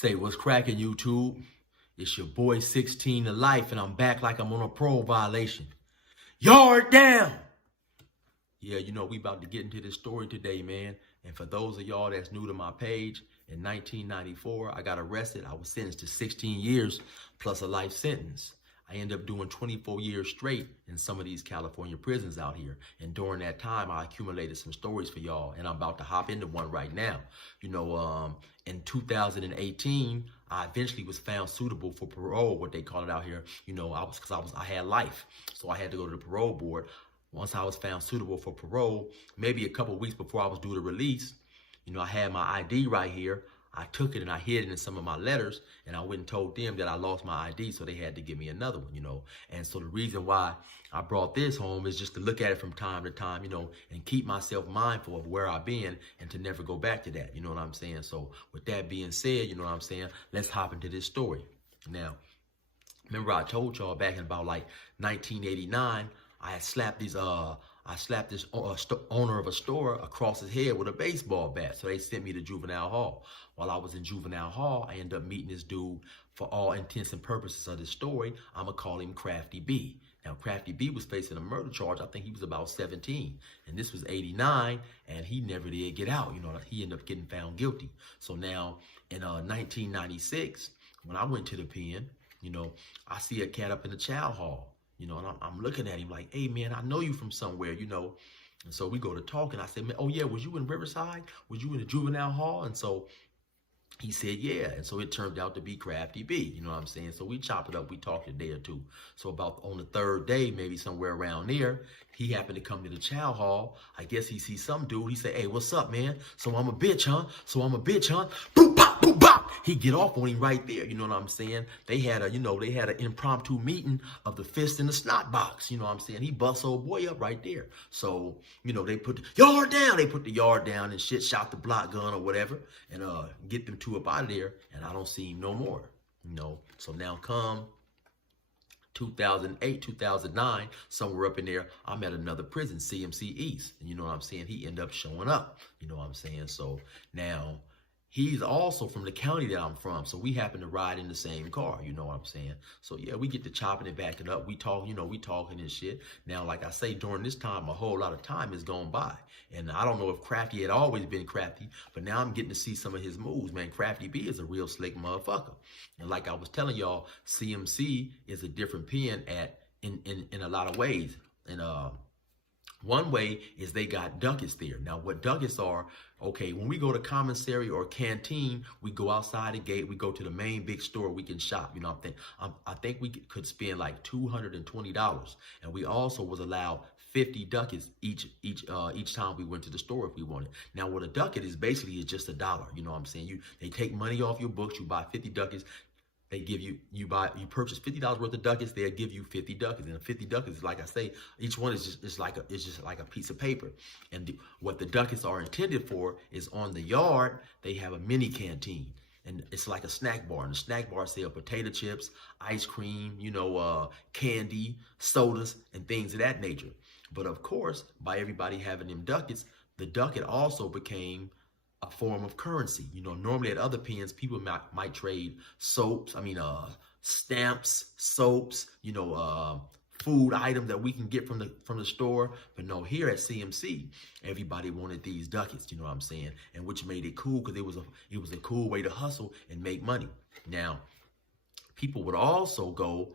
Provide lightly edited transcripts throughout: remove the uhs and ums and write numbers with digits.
Say what's cracking, YouTube? It's your boy 16 to life, and I'm back like I'm on a parole violation. Yard down! Yeah, we about to get into this story today, man. And for those of y'all that's new to my page, in 1994, I got arrested. I was sentenced to 16 years plus a life sentence. I ended up doing 24 years straight in some of these California prisons out here. And during that time, I accumulated some stories for y'all, and I'm about to hop into one right now. In 2018, I eventually was found suitable for parole, what they call it out here. I had life, so I had to go to the parole board. Once I was found suitable for parole, maybe a couple of weeks before I was due to release, I had my ID right here. I took it and I hid it in some of my letters, and I went and told them that I lost my ID, so they had to give me another one, And so the reason why I brought this home is just to look at it from time to time, and keep myself mindful of where I've been and to never go back to that, you know what I'm saying? So with that being said, let's hop into this story. Now, remember I told y'all back in about like 1989, I had slapped this owner of a store across his head with a baseball bat. So they sent me to juvenile hall. While I was in juvenile hall, I ended up meeting this dude. For all intents and purposes of this story, I'm going to call him Crafty B. Now, Crafty B was facing a murder charge. I think he was about 17. And this was 89, and he never did get out. He ended up getting found guilty. So now, in 1996, when I went to the pen, I see a cat up in the child hall. And I'm looking at him like, hey, man, I know you from somewhere, And so we go to talk, and I said, man, oh, yeah, was you in Riverside? Was you in the juvenile hall? And so he said, yeah. And so it turned out to be Crafty B, you know what I'm saying? So we chopped it up. We talked a day or two. So about on the third day, maybe somewhere around there, he happened to come to the chow hall. I guess he sees some dude. He said, hey, what's up, man? So I'm a bitch, huh? Boop, bop, boop, bop. He get off on him right there. You know what I'm saying? They had an impromptu meeting of the fist in the snot box. You know what I'm saying? He busts old boy up right there. So, they put the yard down. They put the yard down and shit, shot the block gun or whatever, and get them two up out of there. And I don't see him no more. So now come 2008, 2009, somewhere up in there, I'm at another prison, CMC East. And you know what I'm saying? He ended up showing up. You know what I'm saying? So now he's also from the county that I'm from. So we happen to ride in the same car. You know what I'm saying? So yeah, we get to chopping and backing up. We talk, we talking and shit. Now, like I say, during this time, a whole lot of time has gone by. And I don't know if Crafty had always been crafty, but now I'm getting to see some of his moves, man. Crafty B is a real slick motherfucker. And like I was telling y'all, CMC is a different pen in a lot of ways. And one way is they got ducats there. Now, what ducats are, okay, when we go to commissary or canteen, we go outside the gate, we go to the main big store, we can shop. I think we could spend like $220. And we also was allowed 50 ducats each time we went to the store if we wanted. Now, what a ducat is basically is just $1. You know what I'm saying? They take money off your books, you buy 50 ducats. They give you purchase $50 worth of ducats, they'll give you 50 ducats. And 50 ducats, like I say, each one is just like a piece of paper. And what the ducats are intended for is on the yard, they have a mini canteen. And it's like a snack bar. And the snack bar sell potato chips, ice cream, candy, sodas, and things of that nature. But of course, by everybody having them ducats, the ducat also became a form of currency. Normally at other pens, people might trade soaps, stamps, soaps, food items that we can get from the store. But no, here at CMC, everybody wanted these ducats, you know what I'm saying? And which made it cool because it was a cool way to hustle and make money. Now, people would also go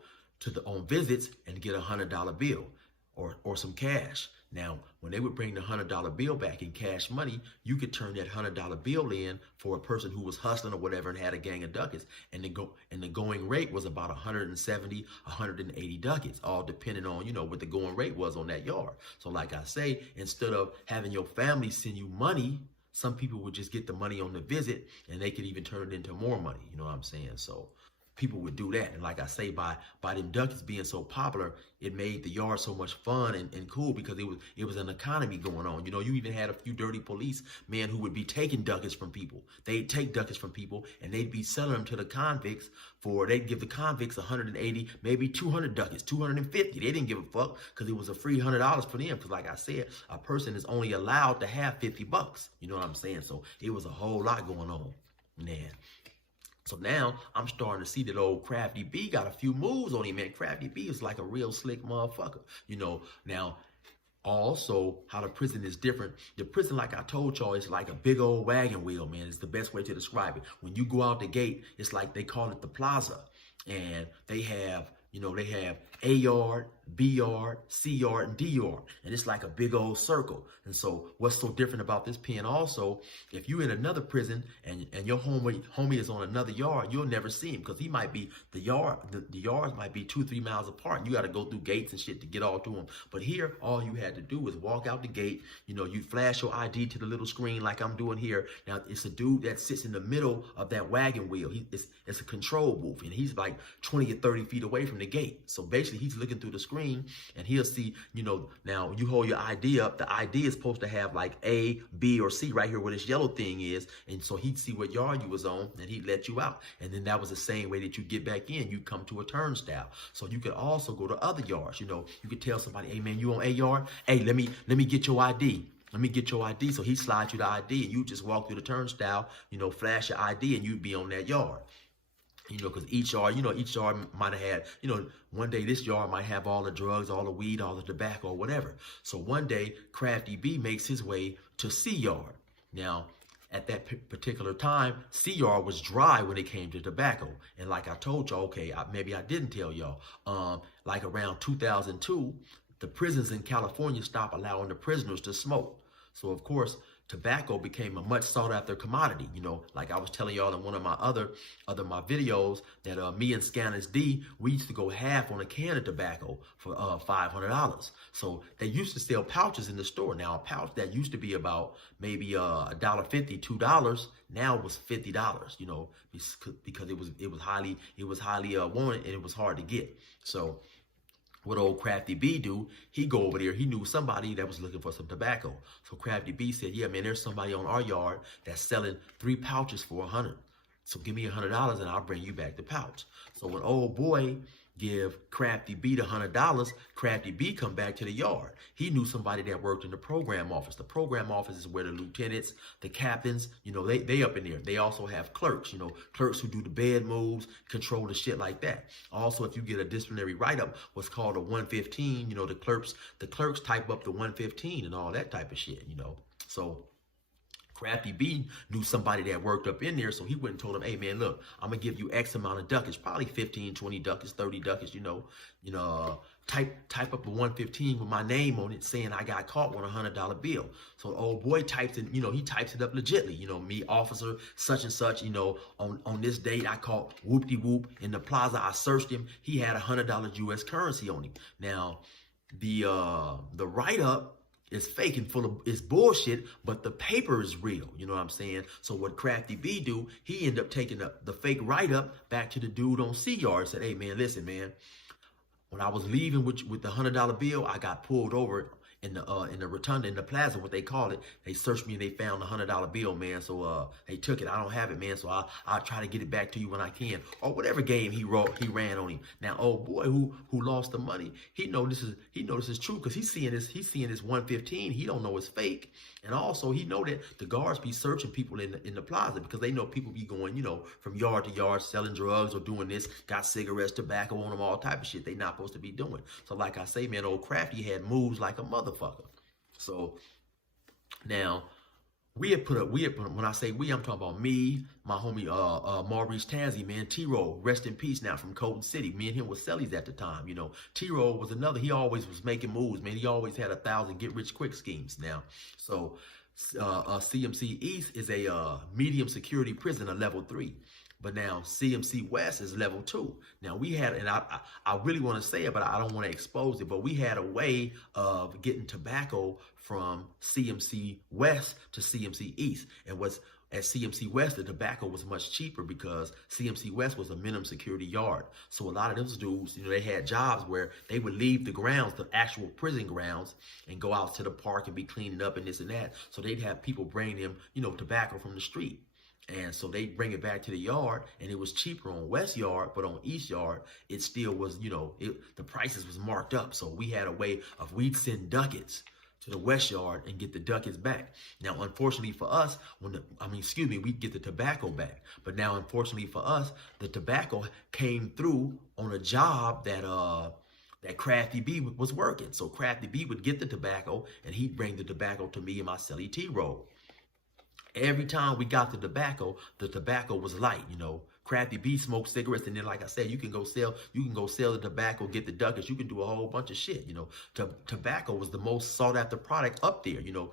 on visits and get $100 bill or some cash. Now, when they would bring the $100 bill back in cash money, you could turn that $100 bill in for a person who was hustling or whatever and had a gang of ducats. And the going rate was about 170, 180 ducats, all depending on, what the going rate was on that yard. So like I say, instead of having your family send you money, some people would just get the money on the visit and they could even turn it into more money. You know what I'm saying? So people would do that. And like I say, by them ducats being so popular, it made the yard so much fun and cool because it was an economy going on. You even had a few dirty police men who would be taking ducats from people. They'd take ducats from people and they'd be selling them to the convicts they'd give the convicts 180, maybe 200 ducats, 250. They didn't give a fuck because it was a free $100 for them. Because like I said, a person is only allowed to have $50. You know what I'm saying? So it was a whole lot going on, man. So now I'm starting to see that old Crafty B got a few moves on him, man. Crafty B is like a real slick motherfucker. Now also how the prison is different. The prison, like I told y'all, is like a big old wagon wheel, man. It's the best way to describe it. When you go out the gate, it's like they call it the plaza. And they have A yard, B yard, C yard, and D yard. And it's like a big old circle. And so what's so different about this pen also, if you're in another prison and your homie is on another yard, you'll never see him because he might be, the yards might be 2-3 miles apart. And you got to go through gates and shit to get all to him. But here, all you had to do was walk out the gate. You flash your ID to the little screen like I'm doing here. Now, it's a dude that sits in the middle of that wagon wheel. It's a control booth, and he's like 20 or 30 feet away from the gate. So basically, he's looking through the screen, and he'll see, now you hold your ID up. The ID is supposed to have like A, B, or C right here where this yellow thing is. And so he'd see what yard you was on, and he'd let you out. And then that was the same way that you get back in. You come to a turnstile. So you could also go to other yards. You could tell somebody, hey, man, you on A yard? Hey, let me get your ID. Let me get your ID. So he slides you the ID, and you just walk through the turnstile, flash your ID, and you'd be on that yard. Because each yard might have had, one day this yard might have all the drugs, all the weed, all the tobacco, or whatever. So one day, Crafty B makes his way to C yard. Now, at that particular time, C yard was dry when it came to tobacco. And like I told y'all, okay, maybe I didn't tell y'all, like around 2002, the prisons in California stopped allowing the prisoners to smoke. So of course, tobacco became a much sought after commodity. Like I was telling y'all in one of my other my videos that me and Scanners D, we used to go half on a can of tobacco for $500. So they used to sell pouches in the store. Now a pouch that used to be about maybe $1.50, $2, now it was $50. Because it was highly wanted and it was hard to get. So what old Crafty B do, he go over there, he knew somebody that was looking for some tobacco. So Crafty B said, yeah, man, there's somebody on our yard that's selling 3 pouches for $100. So give me $100 and I'll bring you back the pouch. So when old boy give Crafty B the $100, Crafty B come back to the yard. He knew somebody that worked in the program office. The program office is where the lieutenants, the captains, they up in there. They also have clerks, clerks who do the bed moves, control the shit like that. Also, if you get a disciplinary write-up, what's called a 115, the clerks type up the 115 and all that type of shit, So Crafty B knew somebody that worked up in there, so he went and told him, hey, man, look, I'm going to give you X amount of ducats, probably 15, 20 ducats, 30 ducats, type up a 115 with my name on it saying I got caught with a $100 bill. So the old boy types it, he types it up legitly, me, officer, such and such, on this date I caught whoop-de-whoop in the plaza. I searched him. He had $100 US currency on him. Now, the write-up is fake and it's bullshit, but the paper is real. You know what I'm saying? So what Crafty B do, he ended up taking the fake write-up back to the dude on C yard. Said, hey, man, listen, man. When I was leaving with the $100 bill, I got pulled over in the rotunda, in the plaza, what they call it. They searched me and they found the $100 bill, man. So they took it. I don't have it, man. So I'll try to get it back to you when I can. Or whatever game he ran on him. Now, old boy who lost the money, he know this is true because he's seeing this 115. He don't know it's fake. And also he know that the guards be searching people in the plaza because they know people be going, from yard to yard selling drugs or doing this, got cigarettes, tobacco on them, all type of shit they not supposed to be doing. So like I say, man, old Crafty had moves like a motherfucker. So now when I say we, I'm talking about me, my homie Maurice Tansey, man, T-Roll, rest in peace now, from Colton City. Me and him was cellies at the time, T-Roll was another, he always was making moves, man. He always had 1,000 get-rich-quick schemes now. So CMC East is a medium security prison, a level 3. But now CMC West is level 2. Now we had, and I really want to say it, but I don't want to expose it, but we had a way of getting tobacco from CMC West to CMC East. And at CMC West, the tobacco was much cheaper because CMC West was a minimum security yard. So a lot of those dudes, they had jobs where they would leave the grounds, the actual prison grounds, and go out to the park and be cleaning up and this and that. So they'd have people bring them, tobacco from the street. And so they bring it back to the yard, and it was cheaper on West Yard, but on East Yard, it still was, the prices was marked up. So we had a way of, we'd send ducats to the West Yard and get the ducats back. Now, unfortunately for us, we get the tobacco back. But now, unfortunately for us, the tobacco came through on a job that Crafty B was working. So Crafty B would get the tobacco and he'd bring the tobacco to me and my celly T-Roll. Every time we got the tobacco was light, you know. Crafty B smoked cigarettes, and then, like I said, you can go sell the tobacco, get the ducats, you can do a whole bunch of shit, you know. Tobacco was the most sought after product up there, you know,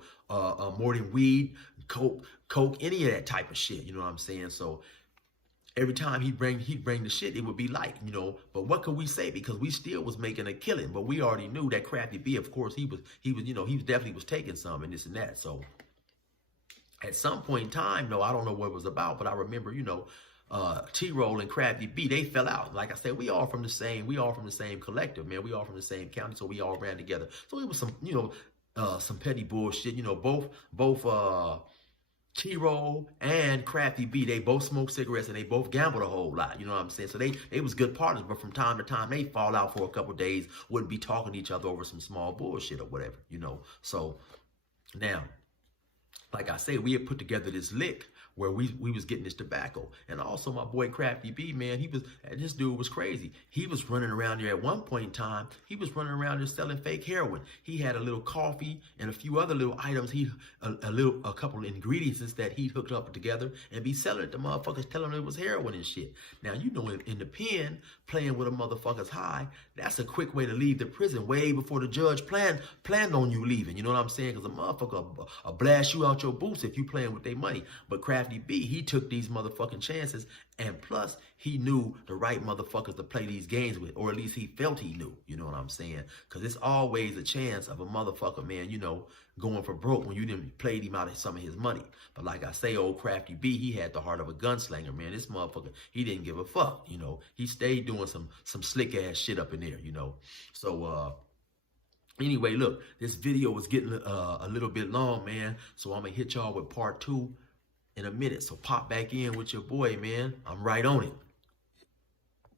more than weed, coke, any of that type of shit, you know what I'm saying? So every time he'd bring the shit, it would be light, you know. But what could we say? Because we still was making a killing, but we already knew that Crafty B, of course, he was, you know, he definitely was taking some and this and that. So at some point in time, no, I don't know what it was about, but I remember, you know, T-Roll and Crafty B, they fell out. Like I said, we all from the same collective, man. We all from the same county, so we all ran together. So it was some, you know, some petty bullshit. You know, both T-Roll and Crafty B, they both smoked cigarettes and they both gambled a whole lot. You know what I'm saying? So they was good partners, but from time to time they fall out for a couple days, wouldn't be talking to each other over some small bullshit or whatever, you know. So now, like I said, we had put together this lick where we was getting this tobacco. And also my boy Crafty B, man, this dude was crazy. He was running around there at one point in time. He was running around there selling fake heroin. He had a little coffee and a few other little items. A couple of ingredients that he hooked up together and be selling it to motherfuckers, telling them it was heroin and shit. Now, you know, in the pen, playing with a motherfucker's high, that's a quick way to leave the prison way before the judge planned on you leaving. You know what I'm saying? Because a motherfucker will blast you out your boots if you playing with their money. But Crafty B, he took these motherfucking chances, and plus he knew the right motherfuckers to play these games with, or at least he felt he knew. You know what I'm saying? Because it's always a chance of a motherfucker, man, you know, going for broke when you didn't played him out of some of his money. But like I say, old Crafty B, he had the heart of a gunslinger, man. This motherfucker, he didn't give a fuck, you know. He stayed doing some slick ass shit up in there, you know. So anyway, look, this video was getting a little bit long, man. So I'm gonna hit y'all with part 2 in a minute. So pop back in with your boy, man. I'm right on it.